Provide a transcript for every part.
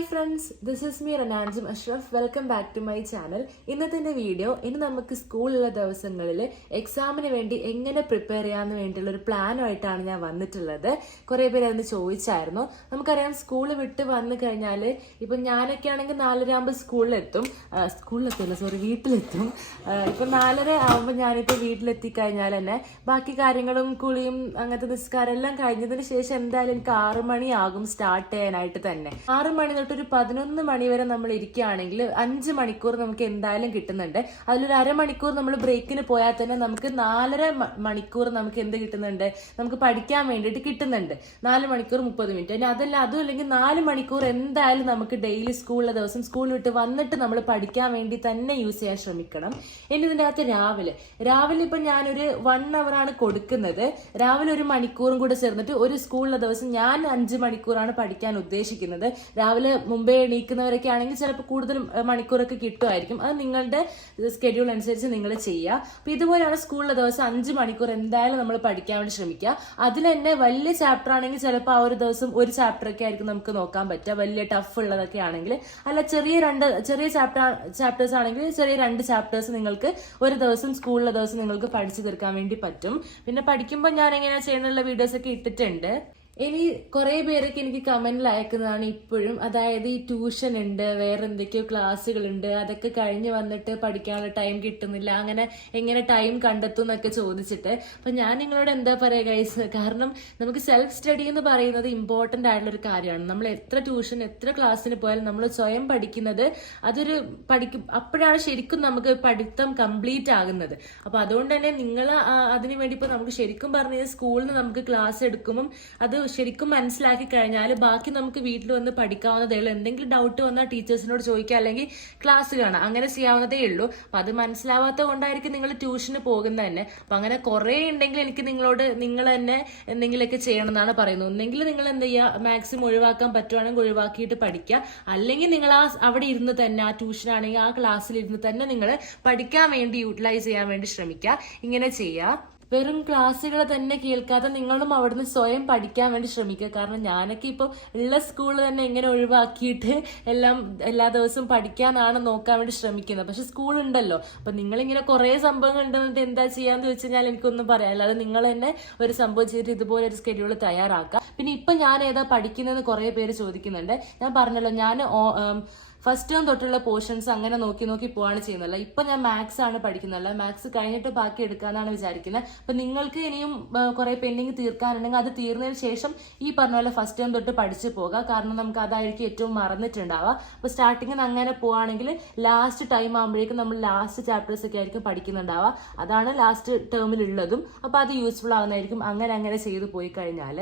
Hi friends this is me റനാൻജും Ashraf welcome back to my channel ഇന്നത്തെ എന്റെ video ഇനി നമുക്ക് സ്കൂളിലുള്ള ദിവസങ്ങളിൽ എക്സാമിന് വേണ്ടി എങ്ങനെ പ്രിപ്പയർ ചെയ്യാമെന്ന് വേണ്ടിയുള്ള ഒരു പ്ലാനുമായിട്ടാണ് ഞാൻ വന്നിട്ടുള്ളത്. കുറേ പേര് അതിന് ചോദിച്ചായിരുന്നു. നമുക്കറിയാം സ്കൂൾ വിട്ട് വന്നു കഴിഞ്ഞാൽ ഇപ്പം ഞാനൊക്കെ ആണെങ്കിൽ നാലര ആകുമ്പോൾ സ്കൂളിലെത്തും സ്കൂളിലെത്തില്ല സോറി വീട്ടിലെത്തും. ഇപ്പം നാലര ആകുമ്പോൾ ഞാനിപ്പോൾ വീട്ടിലെത്തി കഴിഞ്ഞാൽ തന്നെ ബാക്കി കാര്യങ്ങളും കുളിയും അങ്ങനത്തെ നിസ്കാരം എല്ലാം കഴിഞ്ഞതിന് ശേഷം എന്തായാലും എനിക്ക് ആറ് മണിയാകും സ്റ്റാർട്ട് ചെയ്യാനായിട്ട് തന്നെ. ആറ് മണി ഒരു പതിനൊന്ന് മണി വരെ നമ്മൾ ഇരിക്കുകയാണെങ്കിൽ അഞ്ച് മണിക്കൂർ നമുക്ക് എന്തായാലും കിട്ടുന്നുണ്ട്. അതിലൊരു അരമണിക്കൂർ നമ്മൾ ബ്രേക്കിന് പോയാൽ തന്നെ നമുക്ക് നാലര മണിക്കൂർ നമുക്ക് എന്ത് കിട്ടുന്നുണ്ട്? നമുക്ക് പഠിക്കാൻ വേണ്ടിയിട്ട് കിട്ടുന്നുണ്ട്. നാല് മണിക്കൂർ മുപ്പത് മിനിറ്റ്. ഇനി അതല്ല അതും അല്ലെങ്കിൽ നാല് മണിക്കൂർ എന്തായാലും നമുക്ക് ഡെയിലി സ്കൂളിലെ ദിവസം സ്കൂൾ വിട്ട് വന്നിട്ട് നമ്മൾ പഠിക്കാൻ വേണ്ടി തന്നെ യൂസ് ചെയ്യാൻ ശ്രമിക്കണം. ഇനി ഇതിന്റെ അകത്ത് രാവിലെ. രാവിലെ ഇപ്പം ഞാനൊരു വൺ ആണ് കൊടുക്കുന്നത്. രാവിലെ ഒരു മണിക്കൂറും കൂടെ ചേർന്നിട്ട് ഒരു സ്കൂളിലെ ദിവസം ഞാൻ അഞ്ച് മണിക്കൂറാണ് പഠിക്കാൻ ഉദ്ദേശിക്കുന്നത്. രാവിലെ മുമ്പേ എണീക്കുന്നവരൊക്കെ ആണെങ്കിൽ ചിലപ്പോൾ കൂടുതൽ മണിക്കൂറൊക്കെ കിട്ടുമായിരിക്കും. അത് നിങ്ങളുടെ സ്കെഡ്യൂൾ അനുസരിച്ച് നിങ്ങൾ ചെയ്യുക. അപ്പോൾ ഇതുപോലെയാണ് സ്കൂളിലെ ദിവസം അഞ്ച് മണിക്കൂർ എന്തായാലും നമ്മൾ പഠിക്കാൻ വേണ്ടി ശ്രമിക്കുക. അതിൽ തന്നെ വലിയ ചാപ്റ്റർ ആണെങ്കിൽ ചിലപ്പോൾ ആ ഒരു ദിവസം ഒരു ചാപ്റ്റർ ഒക്കെ ആയിരിക്കും നമുക്ക് നോക്കാൻ പറ്റുക. വലിയ ടഫ് ഉള്ളതൊക്കെ ആണെങ്കിൽ. അല്ല ചെറിയ രണ്ട് ചെറിയ ചാപ്റ്റർ ചാപ്റ്റേഴ്സ് ആണെങ്കിൽ ചെറിയ രണ്ട് ചാപ്റ്റേഴ്സ് നിങ്ങൾക്ക് ഒരു ദിവസം സ്കൂളിലെ ദിവസം നിങ്ങൾക്ക് പഠിച്ചു തീർക്കാൻ വേണ്ടി പറ്റും. പിന്നെ പഠിക്കുമ്പോൾ ഞാൻ എങ്ങനെയാണ് ചെയ്യുന്നുള്ള വീഡിയോസ് ഒക്കെ ഇട്ടിട്ടുണ്ട്. ഇനി കുറെ പേരൊക്കെ എനിക്ക് കമന്റിൽ അയക്കുന്നതാണ് ഇപ്പോഴും. അതായത് ഈ ട്യൂഷൻ ഉണ്ട് വേറെ എന്തൊക്കെയോ ക്ലാസ്സുകളുണ്ട് അതൊക്കെ കഴിഞ്ഞ് വന്നിട്ട് പഠിക്കാനുള്ള ടൈം കിട്ടുന്നില്ല. അങ്ങനെ എങ്ങനെ ടൈം കണ്ടെത്തും എന്നൊക്കെ ചോദിച്ചിട്ട്. അപ്പൊ ഞാൻ നിങ്ങളോട് എന്താ പറയുക ഗൈസ് കാരണം നമുക്ക് സെൽഫ് സ്റ്റഡി എന്ന് പറയുന്നത് ഇമ്പോർട്ടന്റ് ആയിട്ടുള്ള ഒരു കാര്യമാണ്. നമ്മൾ എത്ര ട്യൂഷൻ എത്ര ക്ലാസ്സിന് പോയാലും നമ്മൾ സ്വയം പഠിക്കുന്നത് അതൊരു പഠിക്കും അപ്പോഴാണ് ശരിക്കും നമുക്ക് പഠിത്തം കംപ്ലീറ്റ് ആകുന്നത്. അപ്പൊ അതുകൊണ്ട് തന്നെ നിങ്ങൾ അതിനു വേണ്ടി ഇപ്പൊ നമുക്ക് ശരിക്കും പറഞ്ഞു സ്കൂളിൽ നിന്ന് നമുക്ക് ക്ലാസ് എടുക്കുമ്പോൾ അത് ശരിക്കും മനസ്സിലാക്കി കഴിഞ്ഞാൽ ബാക്കി നമുക്ക് വീട്ടിൽ വന്ന് പഠിക്കാവുന്നതേ ഉള്ളൂ. എന്തെങ്കിലും ഡൗട്ട് വന്നാൽ ടീച്ചേഴ്സിനോട് ചോദിക്കുക അല്ലെങ്കിൽ ക്ലാസ് കാണാം. അങ്ങനെ ചെയ്യാവുന്നതേ ഉള്ളൂ. അപ്പം അത് മനസ്സിലാവാത്ത കൊണ്ടായിരിക്കും നിങ്ങൾ ട്യൂഷന് പോകുന്നത് തന്നെ. അപ്പം അങ്ങനെ കുറേ ഉണ്ടെങ്കിൽ എനിക്ക് നിങ്ങളോട് നിങ്ങൾ തന്നെ എന്തെങ്കിലുമൊക്കെ ചെയ്യണം എന്നാണ് പറയുന്നത്. ഒന്നെങ്കിൽ നിങ്ങൾ എന്ത് ചെയ്യുക മാക്സിമം ഒഴിവാക്കാൻ പറ്റുവാണെങ്കിൽ ഒഴിവാക്കിയിട്ട് പഠിക്കുക. അല്ലെങ്കിൽ നിങ്ങൾ ആ അവിടെ ഇരുന്ന് തന്നെ ആ ട്യൂഷൻ ആണെങ്കിൽ ആ ക്ലാസ്സിൽ ഇരുന്ന് തന്നെ നിങ്ങൾ പഠിക്കാൻ വേണ്ടി യൂട്ടിലൈസ് ചെയ്യാൻ വേണ്ടി ശ്രമിക്കുക. ഇങ്ങനെ ചെയ്യുക. വെറും ക്ലാസ്സുകൾ തന്നെ കേൾക്കാതെ നിങ്ങളും അവിടുന്ന് സ്വയം പഠിക്കാൻ വേണ്ടി ശ്രമിക്കുക. കാരണം ഞാനൊക്കെ ഇപ്പോൾ ഉള്ള സ്കൂളിൽ തന്നെ എങ്ങനെ ഒഴിവാക്കിയിട്ട് എല്ലാം എല്ലാ ദിവസവും പഠിക്കാനാണ് നോക്കാൻ വേണ്ടി ശ്രമിക്കുന്നത്. പക്ഷെ സ്കൂൾ ഉണ്ടല്ലോ. അപ്പൊ നിങ്ങളിങ്ങനെ കുറേ സംഭവങ്ങൾ ഉണ്ടെന്നിട്ട് എന്താ ചെയ്യാന്ന് വെച്ച് കഴിഞ്ഞാൽ എനിക്കൊന്നും പറയാം. അല്ലാതെ നിങ്ങൾ തന്നെ ഒരു സംഭവം ചെയ്തിട്ട് ഇതുപോലെ ഒരു സ്കെഡ്യൂൾ തയ്യാറാക്കുക. പിന്നെ ഇപ്പൊ ഞാൻ ഏതാ പഠിക്കുന്നതെന്ന് കുറേ പേര് ചോദിക്കുന്നുണ്ട്. ഞാൻ പറഞ്ഞല്ലോ ഞാൻ ഫസ്റ്റ് ടേം തൊട്ടുള്ള പോർഷൻസ് അങ്ങനെ നോക്കി നോക്കി പോവാണ് ചെയ്യുന്നത്. ഇപ്പൊ ഞാൻ മാത്സ് ആണ് പഠിക്കുന്നത്. മാത്സ് കഴിഞ്ഞിട്ട് ബാക്കി എടുക്കാന്നാണ് വിചാരിക്കുന്നത്. അപ്പൊ നിങ്ങൾക്ക് ഇനിയും കുറെ പെൻഡിങ് തീർക്കാനുണ്ടെങ്കിൽ അത് തീർന്നതിന് ശേഷം ഈ പറഞ്ഞ പോലെ ഫസ്റ്റ് ടേം തൊട്ട് പഠിച്ചു പോകുക കാരണം നമുക്ക് അതായിരിക്കും ഏറ്റവും മറന്നിട്ടുണ്ടാവുക. അപ്പൊ സ്റ്റാർട്ടിങ്ങിൽ അങ്ങനെ പോവാണെങ്കിൽ ലാസ്റ്റ് ടൈം ആകുമ്പോഴേക്കും നമ്മൾ ലാസ്റ്റ് ചാപ്റ്റേഴ്സ് ഒക്കെ ആയിരിക്കും പഠിക്കുന്നുണ്ടാവുക. അതാണ് ലാസ്റ്റ് ടേമിലുള്ളതും അപ്പൊ അത് യൂസ്ഫുൾ ആവുന്നതായിരിക്കും. അങ്ങനെ അങ്ങനെ ചെയ്തു പോയി കഴിഞ്ഞാൽ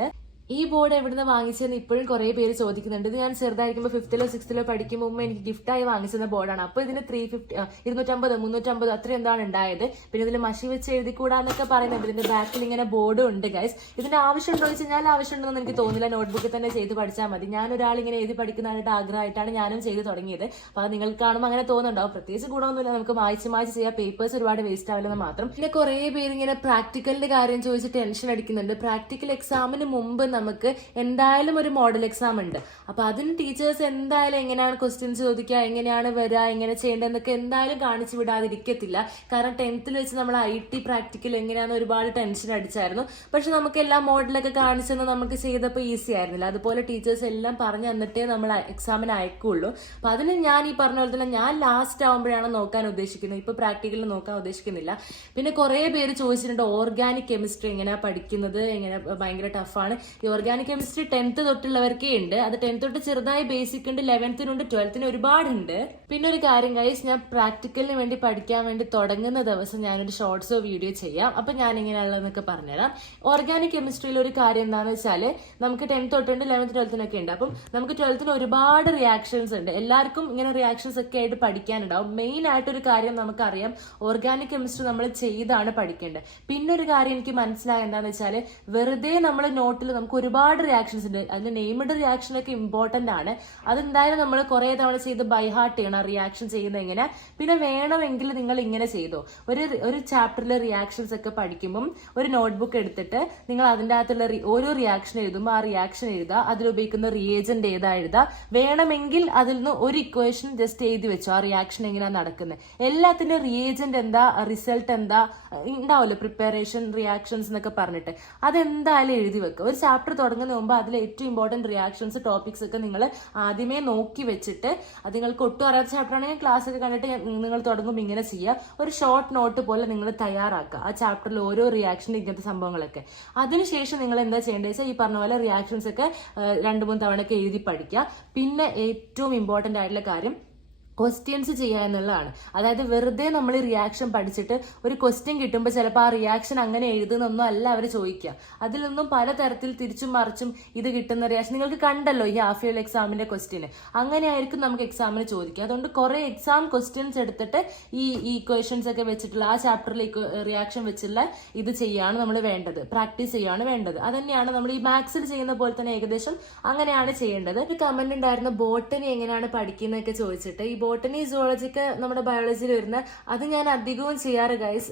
ഈ ബോർഡ് എവിടുന്ന് വാങ്ങിച്ചതെന്ന് ഇപ്പോഴും കുറേ പേര് ചോദിക്കുന്നുണ്ട്. ഇത് ഞാൻ ചെറുതായിരിക്കുമ്പോൾ ഫിഫ്ത്തിലോ സിക്സ്ത്തിലോ പഠിക്കുമ്പോൾ മുമ്പ് എനിക്ക് ഗിഫ്റ്റായി വാങ്ങിച്ചെന്ന ബോർഡാണ് അപ്പോൾ ഇതിന് ത്രീ ഫിഫ്റ്റി ഇരുന്നൂറ്റമ്പത് മുന്നൂറ്റമ്പത് അത്ര എന്താണ് ഉണ്ടായത്. പിന്നെ ഇതിൽ മഷി വെച്ച് എഴുതിക്കൂടാന്നൊക്കെ പറയുന്നുണ്ട്. ഇതിന്റെ ബാക്കിൽ ഇങ്ങനെ ബോർഡും ഉണ്ട് ഗൈസ് ഇതിന്റെ ആവശ്യമുണ്ടോ എന്ന് വെച്ചാൽ ആവശ്യമുണ്ടെന്ന് എനിക്ക് തോന്നില്ല നോട്ട്ബുക്കിൽ തന്നെ ചെയ്ത് പഠിച്ചാൽ മതി. ഞാൻ ഒരാൾ ഇങ്ങനെ എഴുതി പഠിക്കുന്നതായിട്ട് ആഗ്രഹമായിട്ടാണ് ഞാനും ചെയ്ത് തുടങ്ങിയത്. അപ്പോൾ അത് നിങ്ങൾക്ക് കാണുമ്പോൾ അങ്ങനെ തോന്നുന്നുണ്ടാവും പ്രത്യേകിച്ച് ഗുണമൊന്നുമില്ല. നമുക്ക് മായ്ച്ച് മായ്ച്ച് ചെയ്യാം. പേപ്പേഴ്സ് ഒരുപാട് വേസ്റ്റ് ആവില്ലെന്ന് മാത്രം. പിന്നെ കുറേ പേര് ഇങ്ങനെ പ്രാക്ടിക്കലിന്റെ കാര്യം ചോദിച്ച് ടെൻഷൻ അടിക്കുന്നുണ്ട്. പ്രാക്ടിക്കൽ എക്സാമിന് മുമ്പ് നമുക്ക് എന്തായാലും ഒരു മോഡൽ എക്സാം ഉണ്ട്. അപ്പൊ അതിന് ടീച്ചേഴ്സ് എന്തായാലും എങ്ങനെയാണ് ക്വസ്റ്റ്യൻസ് ചോദിക്കുക എങ്ങനെയാണ് വരിക എങ്ങനെ ചെയ്യേണ്ടതെന്നൊക്കെ എന്തായാലും കാണിച്ചു വിടാതിരിക്കത്തില്ല. കാരണം ടെൻത്തിൽ വെച്ച് നമ്മൾ ഐ ടി പ്രാക്ടിക്കൽ എങ്ങനെയാണെന്ന് ഒരുപാട് ടെൻഷൻ അടിച്ചായിരുന്നു. പക്ഷെ നമുക്ക് എല്ലാ മോഡലൊക്കെ കാണിച്ചെന്ന് നമുക്ക് ചെയ്തപ്പോൾ ഈസി ആയിരുന്നില്ല. അതുപോലെ ടീച്ചേഴ്സ് എല്ലാം പറഞ്ഞു തന്നിട്ടേ നമ്മൾ എക്സാമിന് അയക്കുള്ളൂ. അപ്പൊ അതിന് ഞാൻ ഈ പറഞ്ഞ പോലെ തന്നെ ഞാൻ ലാസ്റ്റ് ആവുമ്പോഴാണ് നോക്കാൻ ഉദ്ദേശിക്കുന്നത്. ഇപ്പൊ പ്രാക്ടിക്കലിൽ നോക്കാൻ ഉദ്ദേശിക്കുന്നില്ല. പിന്നെ കുറേ പേര് ചോദിച്ചിട്ടുണ്ട് ഓർഗാനിക് കെമിസ്ട്രി എങ്ങനെയാ പഠിക്കുന്നത്? എങ്ങനെ ഭയങ്കര ടഫാണ് ഈ ഓർഗാനിക് കെമിസ്ട്രി ടെൻത്ത് തൊട്ടുള്ളവർക്കേ ഉണ്ട്. അത് ടെൻത്ത് തൊട്ട് ചെറുതായി ബേസിക് ഉണ്ട് ലെവൻത്തിനുണ്ട് ട്വൽത്തിന് ഒരുപാടുണ്ട്. പിന്നെ ഒരു കാര്യം കൈസ് ഞാൻ പ്രാക്ടിക്കലിന് വേണ്ടി പഠിക്കാൻ വേണ്ടി തുടങ്ങുന്ന ദിവസം ഞാനൊരു ഷോർട്സോ വീഡിയോ ചെയ്യാം. അപ്പൊ ഞാൻ ഇങ്ങനെയുള്ളതെന്നൊക്കെ പറഞ്ഞുതരാം. ഓർഗാനിക് കെമിസ്ട്രിയിൽ ഒരു കാര്യം എന്താണെന്ന് വെച്ചാൽ നമുക്ക് ടെൻത്ത് തൊട്ടുണ്ട് ലെവൻത്ത് ട്വൽത്തിനൊക്കെ ഉണ്ട്. അപ്പം നമുക്ക് ട്വൽത്തിന് ഒരുപാട് റിയാക്ഷൻസ് ഉണ്ട്. എല്ലാവർക്കും ഇങ്ങനെ റിയാക്ഷൻസ് ഒക്കെ ആയിട്ട് പഠിക്കാനുണ്ടാവും. മെയിൻ ആയിട്ട് ഒരു കാര്യം നമുക്കറിയാം ഓർഗാനിക് കെമിസ്ട്രി നമ്മൾ ചെയ്താണ് പഠിക്കേണ്ടത്. പിന്നെ ഒരു കാര്യം എനിക്ക് മനസ്സിലായ എന്താണെന്ന് വെറുതെ നമ്മൾ നോട്ടിൽ നമുക്ക് നമുക്ക് ഒരുപാട് റിയാക്ഷൻസ് ഉണ്ട്. അതിന്റെ നെയ്മഡ് റിയാക്ഷൻ ഒക്കെ ഇമ്പോർട്ടന്റ് ആണ്. അതെന്തായാലും നമ്മൾ കുറെ തവണ ചെയ്ത് ബൈഹാർട്ട് ചെയ്യണം. റിയാക്ഷൻ ചെയ്യുന്നത് എങ്ങനെ? പിന്നെ വേണമെങ്കിൽ നിങ്ങൾ ഇങ്ങനെ ചെയ്തോ. ഒരു ഒരു ചാപ്റ്ററിലെ റിയാക്ഷൻസ് ഒക്കെ പഠിക്കുമ്പം ഒരു നോട്ട്ബുക്ക് എടുത്തിട്ട് നിങ്ങൾ അതിന്റെ അകത്തുള്ള ഓരോ റിയാക്ഷൻ എഴുതുമ്പോൾ ആ റിയാക്ഷൻ എഴുതുക. അതിൽ ഉപയോഗിക്കുന്ന റിയേജന്റ് ഏതാ എഴുതുക. വേണമെങ്കിൽ അതിൽ നിന്ന് ഒരു ഇക്വേഷൻ ജസ്റ്റ് എഴുതി വെച്ചോ. ആ റിയാക്ഷൻ എങ്ങനെയാണ് നടക്കുന്നത് എല്ലാത്തിന്റെ റിയേജന്റ് എന്താ? റിസൾട്ട് എന്താ? ഉണ്ടാവുമല്ലോ പ്രിപ്പറേഷൻ റിയാക്ഷൻസ് എന്നൊക്കെ പറഞ്ഞിട്ട്. അതെന്തായാലും എഴുതി വെക്കുക ഒരു ചാപ്റ്റർ തുടങ്ങുന്ന മുമ്പ് അതിലെ ഏറ്റവും ഇമ്പോർട്ടന്റ് റിയാക്ഷൻസ് ടോപ്പിക്സ് ഒക്കെ നിങ്ങൾ ആദ്യമേ നോക്കി വെച്ചിട്ട് അത് നിങ്ങൾക്ക് ഒട്ടും അറിയാത്ത ചാപ്റ്റർ ആണെങ്കിൽ ക്ലാസ് ഒക്കെ കണ്ടിട്ട് നിങ്ങൾ തുടങ്ങുമ്പോൾ ഇങ്ങനെ ചെയ്യുക ഒരു ഷോർട്ട് നോട്ട് പോലെ നിങ്ങൾ തയ്യാറാക്കുക ആ ചാപ്റ്ററിൽ ഓരോ റിയാക്ഷൻ ഇങ്ങനത്തെ സംഭവങ്ങളൊക്കെ. അതിനുശേഷം നിങ്ങൾ എന്താ ചെയ്യേണ്ടത് വെച്ചാൽ ഈ പറഞ്ഞ പോലെ റിയാക്ഷൻസ് ഒക്കെ രണ്ട് മൂന്ന് ഒക്കെ എഴുതി പഠിക്കുക. പിന്നെ ഏറ്റവും ഇമ്പോർട്ടന്റ് ആയിട്ടുള്ള കാര്യം ക്വസ്റ്റ്യൻസ് ചെയ്യുക എന്നുള്ളതാണ്. അതായത് വെറുതെ നമ്മൾ റിയാക്ഷൻ പഠിച്ചിട്ട് ഒരു ക്വസ്റ്റ്യൻ കിട്ടുമ്പോൾ ചിലപ്പോൾ ആ റിയാക്ഷൻ അങ്ങനെ എഴുതുന്നൊന്നും അല്ല അവർ ചോദിക്കുക അതിൽ നിന്നും പലതരത്തിൽ തിരിച്ചും മറിച്ചും ഇത് കിട്ടുന്ന റിയാക്ഷൻ നിങ്ങൾക്ക് കണ്ടല്ലോ ഈ ഹാഫ് ഇയർ എക്സാമിന്റെ ക്വസ്റ്റ്യന് അങ്ങനെയായിരിക്കും നമുക്ക് എക്സാമിന് ചോദിക്കുക അതുകൊണ്ട് കുറേ എക്സാം ക്വസ്റ്റ്യൻസ് എടുത്തിട്ട് ഈ ക്വസ്റ്റ്യൻസ് ഒക്കെ വെച്ചിട്ടുള്ള ആ ചാപ്റ്ററിൽ റിയാക്ഷൻ വെച്ചുള്ള ഇത് ചെയ്യാണ് നമ്മൾ വേണ്ടത്. പ്രാക്ടീസ് ചെയ്യാണ് വേണ്ടത്. അതന്നെയാണ് നമ്മൾ ഈ മാത്സിൽ ചെയ്യുന്ന പോലെ തന്നെ ഏകദേശം അങ്ങനെയാണ് ചെയ്യേണ്ടത്. ഒരു കമന്റ് ഉണ്ടായിരുന്ന ബോട്ടണി എങ്ങനെയാണ് പഠിക്കുന്നതൊക്കെ ചോദിച്ചിട്ട്. ഈ ബോട്ടണി സുവോളജിക്ക് നമ്മുടെ ബയോളജിയിൽ വരുന്ന അത് ഞാൻ അധികവും ചെയ്യാറ് ഗൈസ്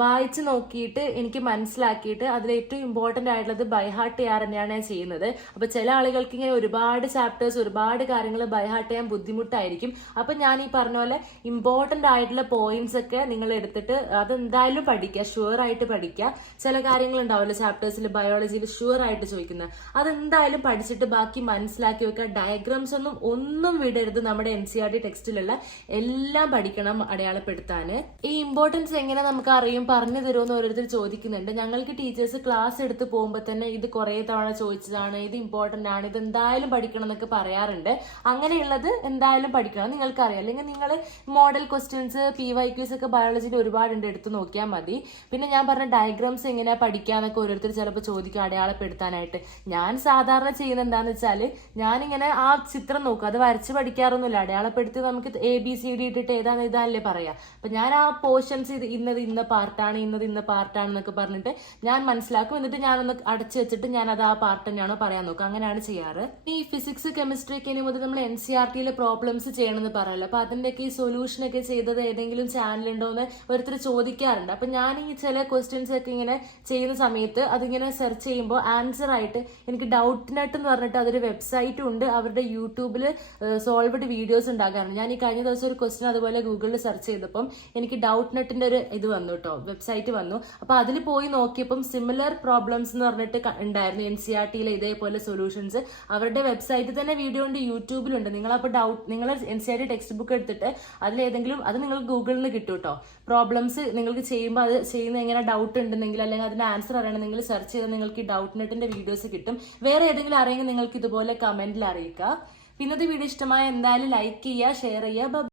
വായിച്ച് നോക്കിയിട്ട് എനിക്ക് മനസ്സിലാക്കിയിട്ട് അതിൽ ഏറ്റവും ഇമ്പോർട്ടന്റ് ആയിട്ടുള്ളത് ബൈഹാർട്ട് ചെയ്യാറ് തന്നെയാണ് ഞാൻ ചെയ്യുന്നത്. അപ്പൊ ചില ആളുകൾക്ക് ഇങ്ങനെ ഒരുപാട് ചാപ്റ്റേഴ്സ് ഒരുപാട് കാര്യങ്ങൾ ബൈഹാർട്ട് ചെയ്യാൻ ബുദ്ധിമുട്ടായിരിക്കും. അപ്പൊ ഞാൻ ഈ പറഞ്ഞ പോലെ ഇമ്പോർട്ടന്റ് ആയിട്ടുള്ള പോയിന്റ്സ് ഒക്കെ നിങ്ങൾ എടുത്തിട്ട് അത് എന്തായാലും പഠിക്കുക ഷുവർ ആയിട്ട് പഠിക്കുക. ചില കാര്യങ്ങൾ ഉണ്ടാവില്ല ചാപ്റ്റേഴ്സിൽ ബയോളജിയിൽ ഷുവർ ആയിട്ട് ചോദിക്കുന്നത്. അതെന്തായാലും പഠിച്ചിട്ട് ബാക്കി മനസ്സിലാക്കി വെക്കുക. ഡയഗ്രാംസ് ഒന്നും ഒന്നും വിടരുത് നമ്മുടെ എൻ സി ആർ ടി ടെക്സ്റ്റിലുള്ള എല്ലാം പഠിക്കണം അടയാളപ്പെടുത്താൻ ഈ ഇമ്പോർട്ടൻസ് എങ്ങനെ നമുക്ക് അറിയും പറഞ്ഞു തരുമെന്ന് ഓരോരുത്തർ ചോദിക്കുന്നുണ്ട്. ഞങ്ങൾക്ക് ടീച്ചേഴ്സ് ക്ലാസ് എടുത്ത് പോകുമ്പോൾ തന്നെ ഇത് കുറേ തവണ ചോദിച്ചതാണ്. ഇത് ഇമ്പോർട്ടന്റ് ആണ്. ഇത് എന്തായാലും പഠിക്കണം എന്നൊക്കെ പറയാറുണ്ട്. അങ്ങനെയുള്ളത് എന്തായാലും പഠിക്കണം. നിങ്ങൾക്കറിയാം. അല്ലെങ്കിൽ നിങ്ങൾ model questions P Y Qs ഒക്കെ ബയോളജിയിൽ ഒരുപാടുണ്ട് എടുത്ത് നോക്കിയാൽ മതി. പിന്നെ ഞാൻ പറഞ്ഞ ഡയഗ്രാംസ് എങ്ങനെയാ പഠിക്കാന്നൊക്കെ ഓരോരുത്തർ ചിലപ്പോൾ ചോദിക്കും അടയാളപ്പെടുത്താനായിട്ട്. ഞാൻ സാധാരണ ചെയ്യുന്നത് എന്താണെന്ന് വെച്ചാൽ ഞാനിങ്ങനെ ആ ചിത്രം നോക്കും. അത് വരച്ച് പഠിക്കാറൊന്നുമില്ല. അടയാളപ്പെടുത്തി നമുക്ക് എ ബി സി ഡി ഇട്ടിട്ട് ഏതാണ് ഇതാണല്ലേ പറയാ. അപ്പൊ ഞാൻ ആ പോർഷൻസ് ഇത് ഇന്നത് ഇന്ന പാർട്ടാണ് ഇന്നത് ഇന്ന പാർട്ടാണ് എന്നൊക്കെ പറഞ്ഞിട്ട് ഞാൻ മനസ്സിലാക്കും. എന്നിട്ട് ഞാനൊന്ന് അടച്ചു വെച്ചിട്ട് ഞാൻ അത് ആ പാർട്ട് തന്നെയാണോ പറയാൻ നോക്കുക. അങ്ങനെയാണ് ചെയ്യാറ്. ഈ ഫിസിക്സ് കെമിസ്ട്രി ഒക്കെ മുതൽ നമ്മൾ എൻ സി ആർ ടിയിലെ പ്രോബ്ലംസ് ചെയ്യണമെന്ന് പറയല്ലോ. അപ്പൊ അതിന്റെയൊക്കെ ഈ സൊല്യൂഷൻ ഒക്കെ ചെയ്തത് ഏതെങ്കിലും ചാനൽ ഉണ്ടോ എന്ന് ഓരോരുത്തർ ചോദിക്കാറുണ്ട്. അപ്പൊ ഞാൻ ഈ ചില ക്വസ്റ്റ്യൻസ് ഒക്കെ ഇങ്ങനെ ചെയ്യുന്ന സമയത്ത് അതിങ്ങനെ സെർച്ച് ചെയ്യുമ്പോൾ ആൻസർ ആയിട്ട് എനിക്ക് ഡൗട്ട് നെറ്റ് എന്ന് പറഞ്ഞിട്ട് അതൊരു വെബ്സൈറ്റ് ഉണ്ട്. അവരുടെ യൂട്യൂബിൽ സോൾവഡ് വീഡിയോസ് ഉണ്ടാകാറുണ്ട്. ഞാൻ ഈ കഴിഞ്ഞ ദിവസം ഒരു ക്വസ്റ്റ്യൻ അതുപോലെ ഗൂഗിളിൽ സെർച്ച് ചെയ്തപ്പം എനിക്ക് ഡൗട്ട് നെറ്റിന്റെ ഒരു ഇത് വന്നു കേട്ടോ വെബ്സൈറ്റ് വന്നു. അപ്പോൾ അതിൽ പോയി നോക്കിയപ്പം സിമിലർ പ്രോബ്ലംസ് എന്ന് പറഞ്ഞിട്ട് ഉണ്ടായിരുന്നു എൻ സി ആർ ടിയിലെ ഇതേപോലെ സൊല്യൂഷൻസ് അവരുടെ വെബ്സൈറ്റിൽ തന്നെ വീഡിയോ ഉണ്ട് യൂട്യൂബിലുണ്ട് നിങ്ങളപ്പോൾ ഡൗട്ട് നിങ്ങൾ N C R T text book എടുത്തിട്ട് അതിലേതെങ്കിലും അത് നിങ്ങൾക്ക് ഗൂഗിളിൽ നിന്ന് കിട്ടും കേട്ടോ പ്രോബ്ലംസ് നിങ്ങൾക്ക് ചെയ്യുമ്പോൾ അത് ചെയ്യുന്ന എങ്ങനെ ഡൗട്ട് ഉണ്ടെന്നെങ്കിൽ അല്ലെങ്കിൽ അതിന്റെ ആൻസർ അറിയണമെങ്കിൽ സെർച്ച് ചെയ്താൽ നിങ്ങൾക്ക് ഈ ഡൗട്ട് നെറ്റിന്റെ വീഡിയോസ് കിട്ടും. വേറെ ഏതെങ്കിലും അറിയെങ്കിൽ നിങ്ങൾക്ക് ഇതുപോലെ കമന്റിൽ അറിയിക്കുക പിന്നത്തെ വീഡിയോ ഇഷ്ടമായ എന്തായാലും ലൈക്ക് ചെയ്യുക ഷെയർ ചെയ്യുക.